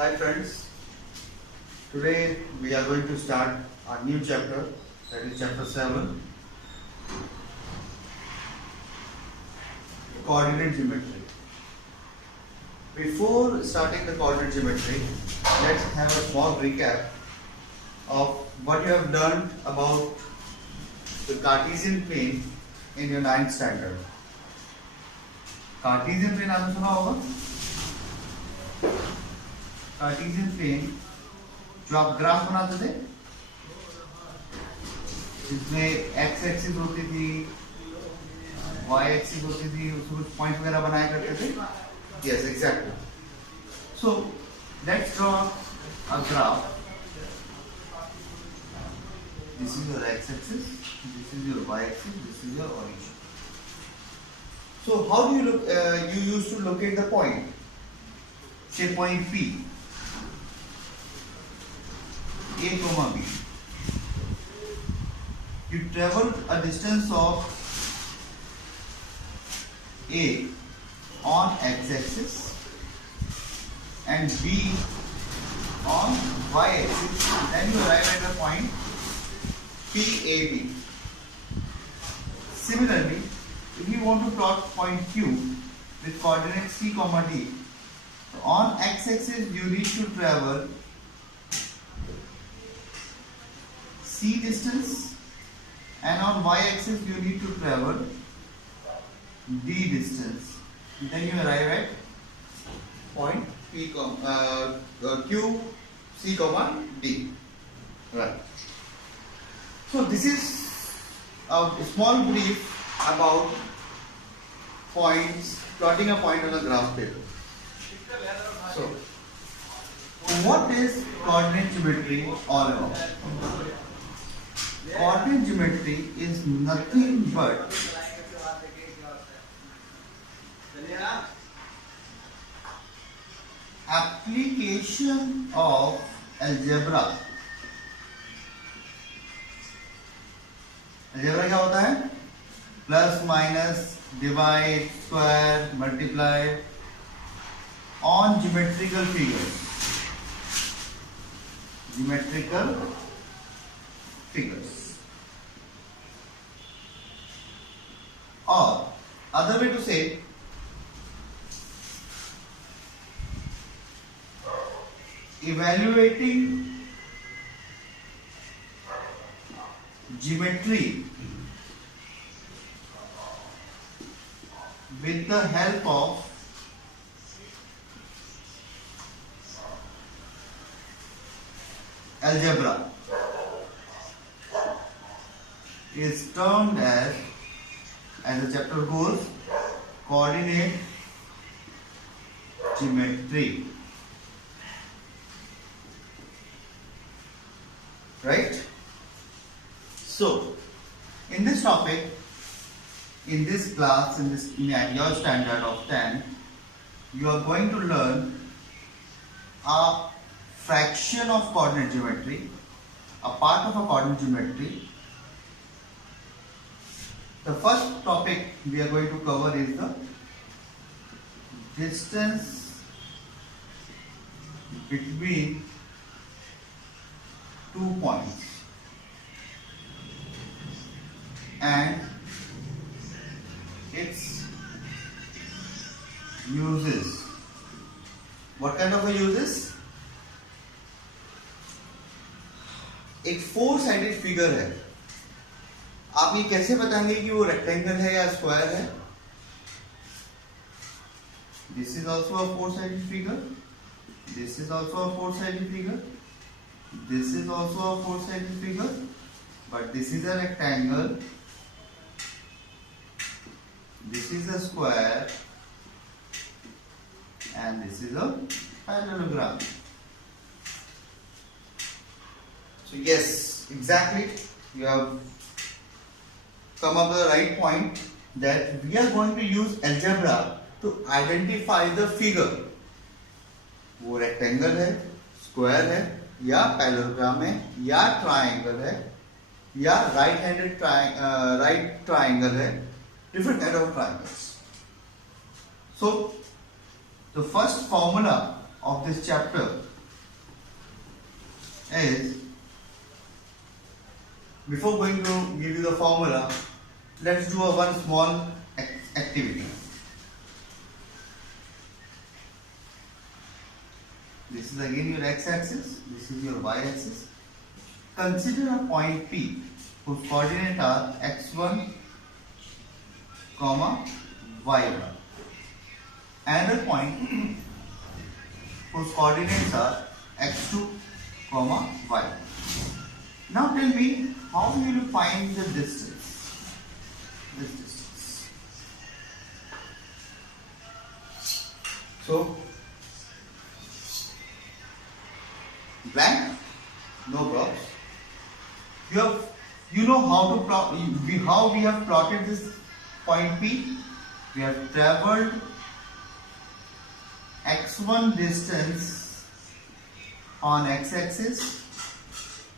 Hi friends, today we are going to start a new chapter, that is chapter 7, coordinate geometry. Before starting the coordinate geometry, let's have a small recap of what you have learned about the Cartesian plane in your 9th standard. Cartesian plane आपने सुना होगा? Cartesian plane जो आप graph बनाते थे जिसमें x axis होती थी, वाई एक्सिस होती थी, उसमें कुछ पॉइंट वगैरह बनाया करते थे. Yes exactly. So let's draw a graph. This is your X axis, this is your Y axis, this is your origin. So how do you look you used to locate the point, say point P, A comma B. You travel a distance of A on x-axis and B on y-axis, then you arrive at the point PAB. Similarly, if you want to plot point Q with coordinates C comma D, on x-axis you need to travel C distance and on y-axis you need to travel D distance. Then you arrive at point P, Q, C, D. Right. So this is a small brief about points, plotting a point on a graph paper. So, what is coordinate geometry all about? Coordinate geometry is nothing but application of algebra. Algebra क्या होता है? Plus minus, divide, square, multiply on geometrical figures. Geometrical figures. Or other way to say, evaluating geometry with the help of algebra is termed as the chapter goes, coordinate geometry. Right? So, in this topic, in this class, in your standard of 10, you are going to learn a fraction of coordinate geometry, a part of a coordinate geometry. The first topic we are going to cover is the distance between 2 points and its uses. What kind of a uses? एक 4-साइडेड figure है. आप ये कैसे बताएंगे कि वो rectangle है या स्क्वायर है? This is also a four sided figure, this is also a four sided figure, this is also a four sided figure, but this is a rectangle, this is a square and this is a parallelogram. So yes, exactly, you have come up with the right point that we are going to use algebra to identify the figure. वो rectangle है, square है, या parallelogram है, या triangle है, या right triangle है, different kind of triangles. So the first formula of this chapter is, before going to give you the formula, let's do a one small activity. This is again your x-axis, this is your y-axis. Consider a point P whose coordinates are x1, y1. Another point whose coordinates are x2, y. Now tell me, how will you find the distance? This distance. So, blank, no props. You know how to plot, how we have plotted this point P. We have traveled x1 distance on x-axis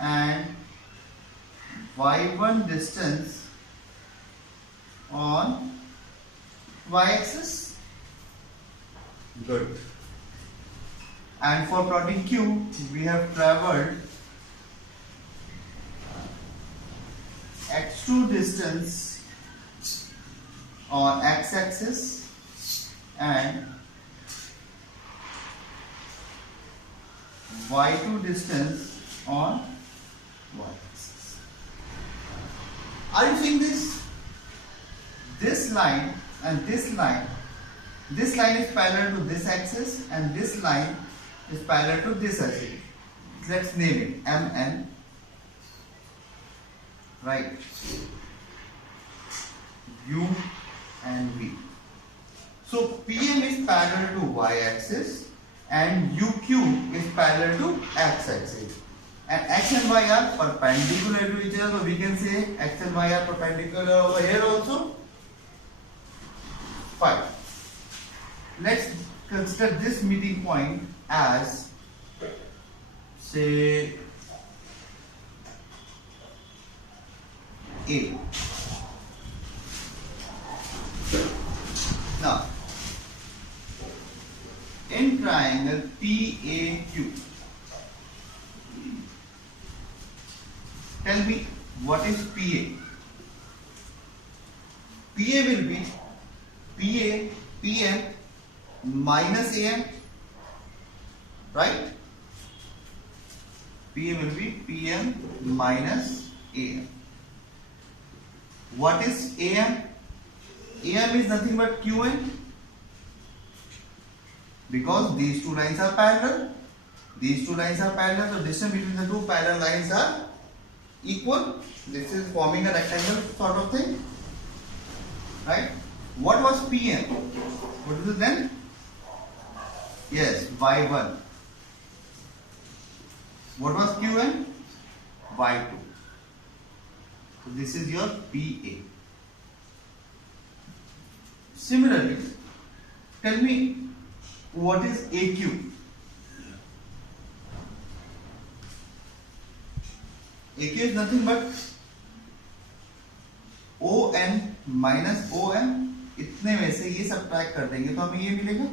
and y1 distance on y-axis. Good. And for plotting Q, we have traveled x2 distance on x-axis and y2 distance on y-axis. Are you seeing this? This line and this line is parallel to this axis and this line is parallel to this axis. Let's name it MN. Right. U and V. So PM is parallel to y-axis and UQ is parallel to x-axis. And X and Y are perpendicular to each other, so we can say X and Y are perpendicular over here also. Fine. Let's consider this meeting point as, say, A. Now, in triangle PAQ, tell me what is PA? PA will be PM minus AM, right? PA will be PM minus AM. What is AM? AM is nothing but QN. Because these two lines are parallel. These two lines are parallel, so distance between the two parallel lines are equal. This is forming a rectangle sort of thing. Right? What was PM? What is it then? Yes, Y1. What was QN? Y2. So this is your PA. Similarly, tell me what is AQ? AQ is nothing but ON minus OM. इतने में से ये subtract कर देंगे तो हमें ये मिलेगा.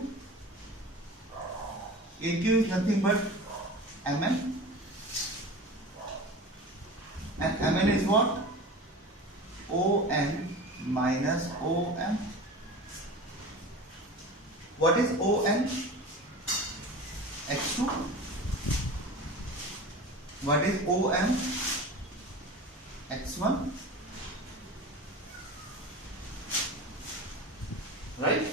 AQ is nothing but MN. And MN is what? ON minus OM. What is ON? X2. What is OM? X1. Right?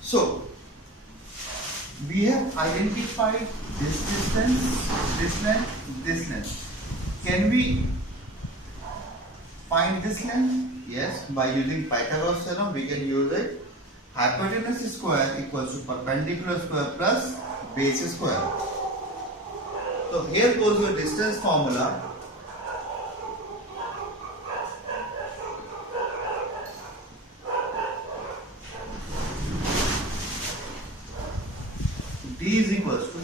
So, we have identified this distance, this length, this length. Can we find this length? Yes, by using Pythagoras theorem, we can use it. Hypotenuse square equals to perpendicular square plus base square. So here goes your distance formula. D is equals to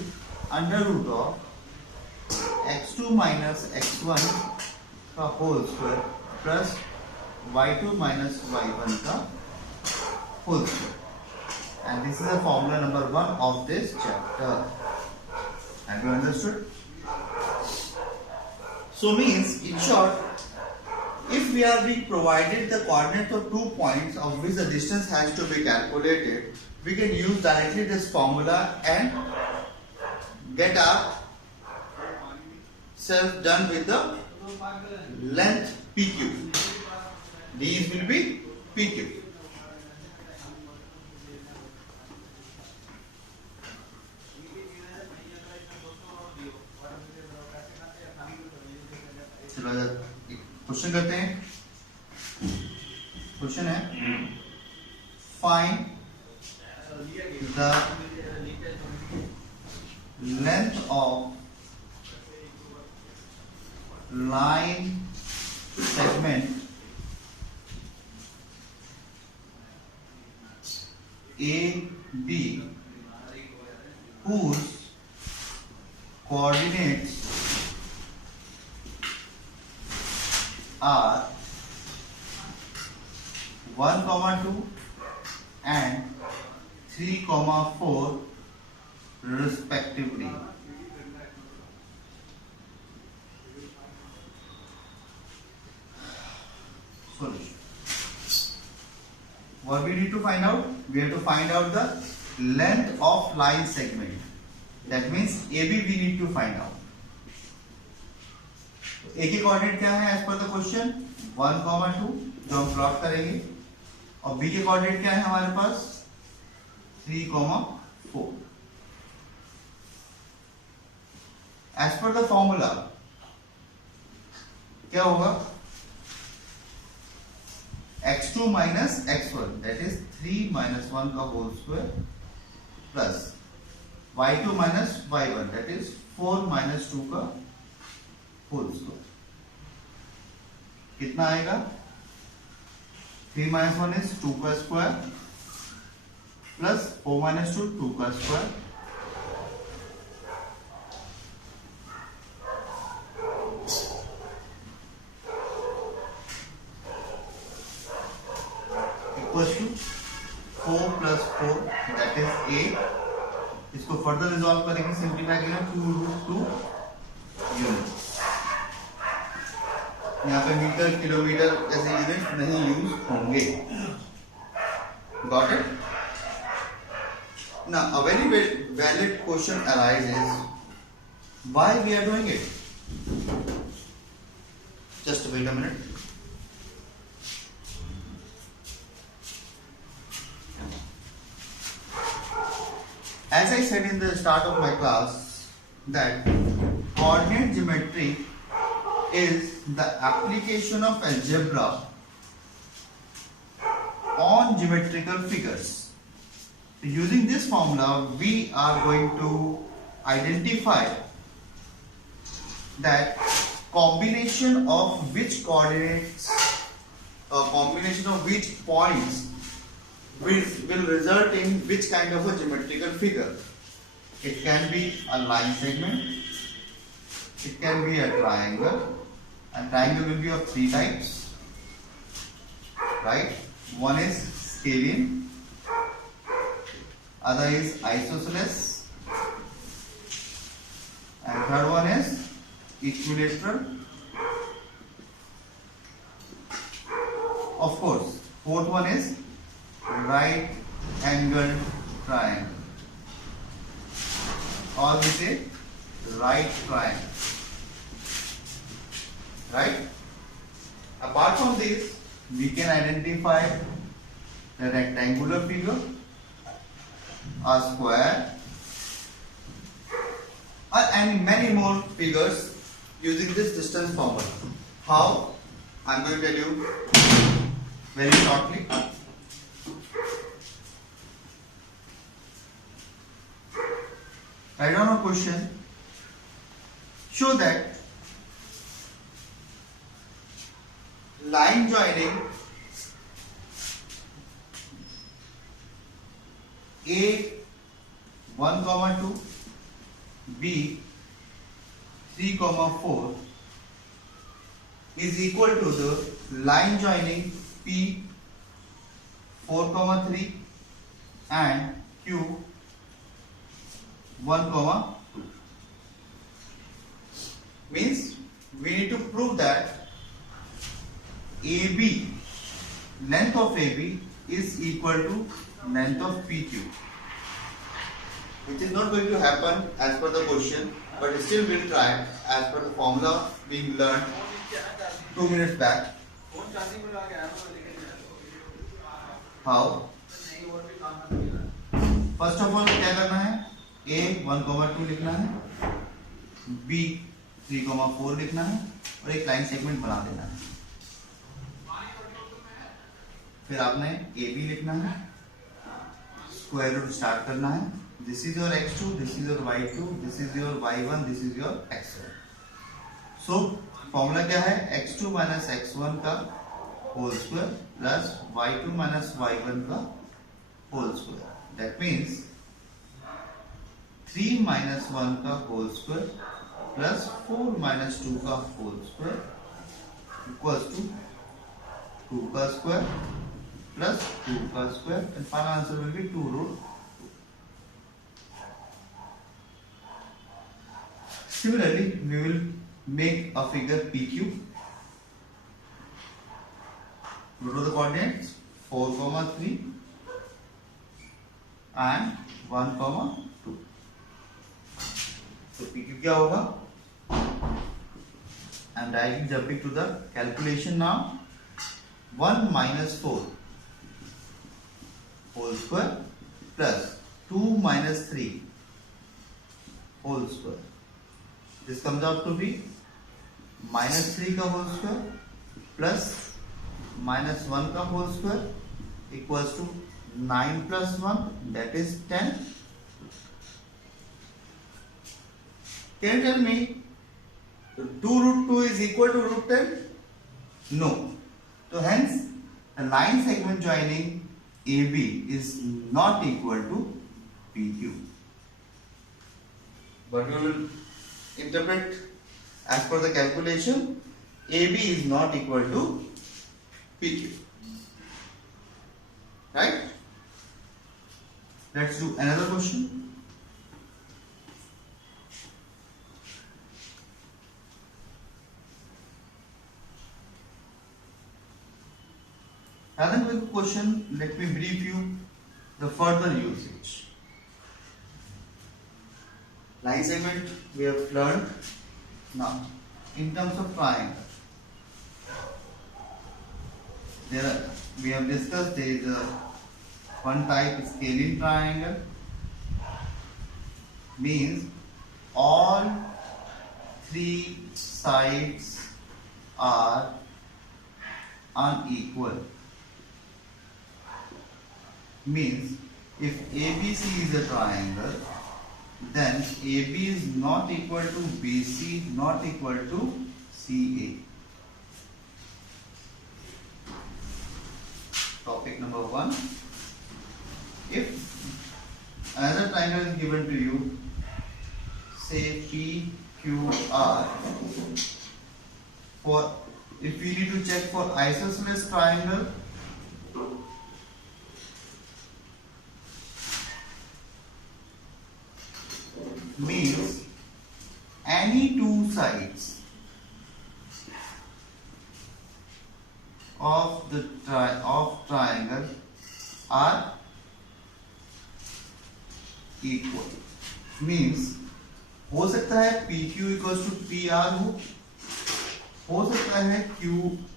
under root of x2 minus x1 का whole square plus y2 minus y1 का whole square. And this is the formula number 1 of this chapter. Have you understood? So means, in short, if we are being provided the coordinates of 2 points of which the distance has to be calculated, we can use directly this formula and get our self done with the length PQ. These will be PQ. चलो question करते हैं. Question है find the length of line segment AB whose coordinates are 1, 2 and 3, 4 respectively. Solution. What we need to find out? We have to find out the length of line segment. That means AB we need to find out. A के coordinate क्या है as per the question 1, 2 जो हम plot करेंगे और B के coordinate क्या है हमारे पास 3, 4. एज पर द फॉर्मूला क्या होगा x2 minus x1 that is 3 minus 1 का whole square plus y2 minus y1 that is 4 minus 2 का whole square. कितना आएगा 3 minus 1 is 2 का square plus 4 minus 2 2 का square equals to 4 plus 4 that is 8. इसको further resolve करेंगे सिंप्लीफाई करेंगे 2√2 unit. यहाँ पे मीटर किलोमीटर जैसे यूनिट नहीं यूज होंगे. Got it? Now a very valid question arises, why we are doing it? Just wait a minute. As I said in the start of my class that coordinate geometry is the application of algebra on geometrical figures. Using this formula we are going to identify that combination of which coordinates combination of which points will result in which kind of a geometrical figure. It can be a line segment, it can be a triangle, and triangle will be of 3 types, right? One is scalene, other is isosceles, and third one is equilateral. Of course, fourth one is right angled triangle, or we say right triangle, right? Apart from this, we can identify the rectangular figure, a square, and many more figures using this distance formula. How? I am going to tell you very shortly. Write down a question. Show that line joining A 1, 2, B 3, 4 is equal to the line joining P 4, 3 and Q 1, 2. means we need to prove that AB, length of AB is equal to length of PQ, which is not going to happen as per the question, but still we'll try as per the formula being learned 2 minutes back. How? First of all क्या करना है, A 1,2 लिखना है, B 3,4 लिखना है और एक line segment बना देना है। फिर आपने AB लिखना है, स्क्वायर रूट स्टार्ट करना है, this is your x2, this is your y2, this is your y1, this is your x1। So formula क्या है, x2 माइनस x1 का whole square plus y2 minus y1 का whole square, that means 3 minus 1 का whole square plus 4 minus 2 का whole square equals to 2 का square plus 2 का square and final answer will be 2 root 2। Similarly, we will make a figure PQ. What are the coordinates? 4, 3 and 1, 2. So PQ क्या होगा? I am directly jumping to the calculation now. 1 minus 4 whole square plus 2 minus 3 whole square. This comes out to be minus 3 का whole square plus minus 1 का whole square equals to 9 plus 1, that is 10. Can you tell me 2 root 2 is equal to root 10? No. So hence the line segment joining AB is not equal to PQ. But we will interpret as per the calculation, AB is not equal to PQ. Right? Let's do another question. Rather than going to question, let me brief you the further usage. Line segment we have learned. Now, in terms of triangle, we have discussed there is one type scalene triangle, means all 3 sides are unequal. Means if ABC is a triangle, then AB is not equal to BC, not equal to CA. Topic number 1. If another triangle is given to you, say PQR, for if we need to check for isosceles triangle, means any 2 sides of the triangle are equal. Means हो सकता है PQ equals to PR हो सकता है Q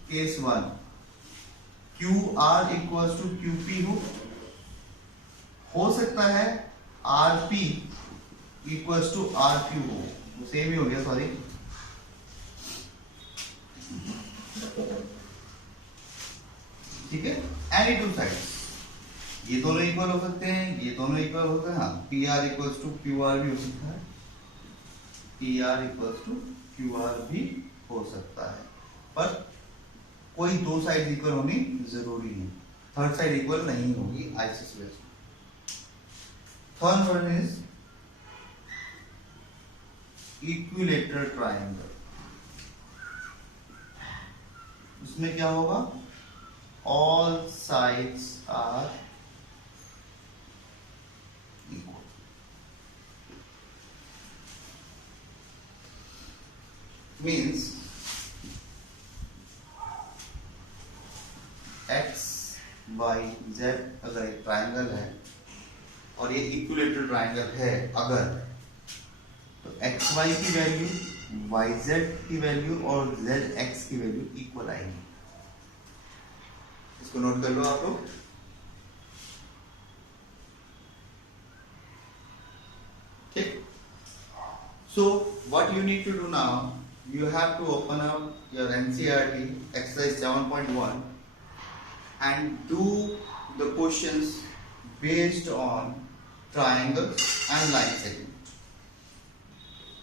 case 1 QR equals to QP हो सकता है RP equals to RQ हो, सेम ही हो गया, सॉरी। ठीक है, एनी 2 साइड्स, ये दोनों इक्वल हो सकते हैं, ये दोनों इक्वल होते हैं। हाँ, PR इक्वल्स टू QR भी हो सकता है, PR इक्वल्स टू QR भी हो सकता है, पर कोई 2 साइड इक्वल होनी जरूरी है, थर्ड साइड इक्वल नहीं होगी isosceles. Third one is equilateral triangle. उसमें क्या होगा, all sides are equal. means x y z अगर एक ट्राइंगल है और ये इक्विलेटरल ट्राइंगल है अगर, तो एक्स वाई की वैल्यू वाई जेड की वैल्यू और जेड एक्स की वैल्यू इक्वल आएगी। इसको नोट कर लो आप लोग। ठीक। So what you need to do now, you have to open up your NCERT exercise 7.1 and do the questions based on triangles and line segment.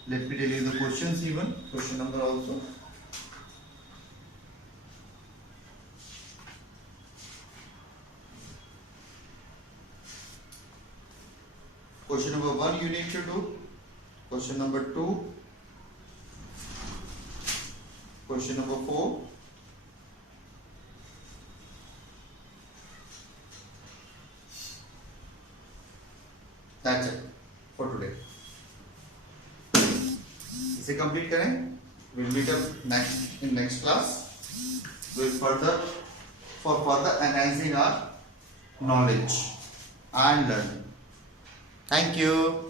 Let me tell you the questions even, question number also. Question number 1 you need to do. Question number 2. Question number 4. That's it for today. इसे complete करें. We'll meet up next class. We'll further enhancing our knowledge and learning. Thank you.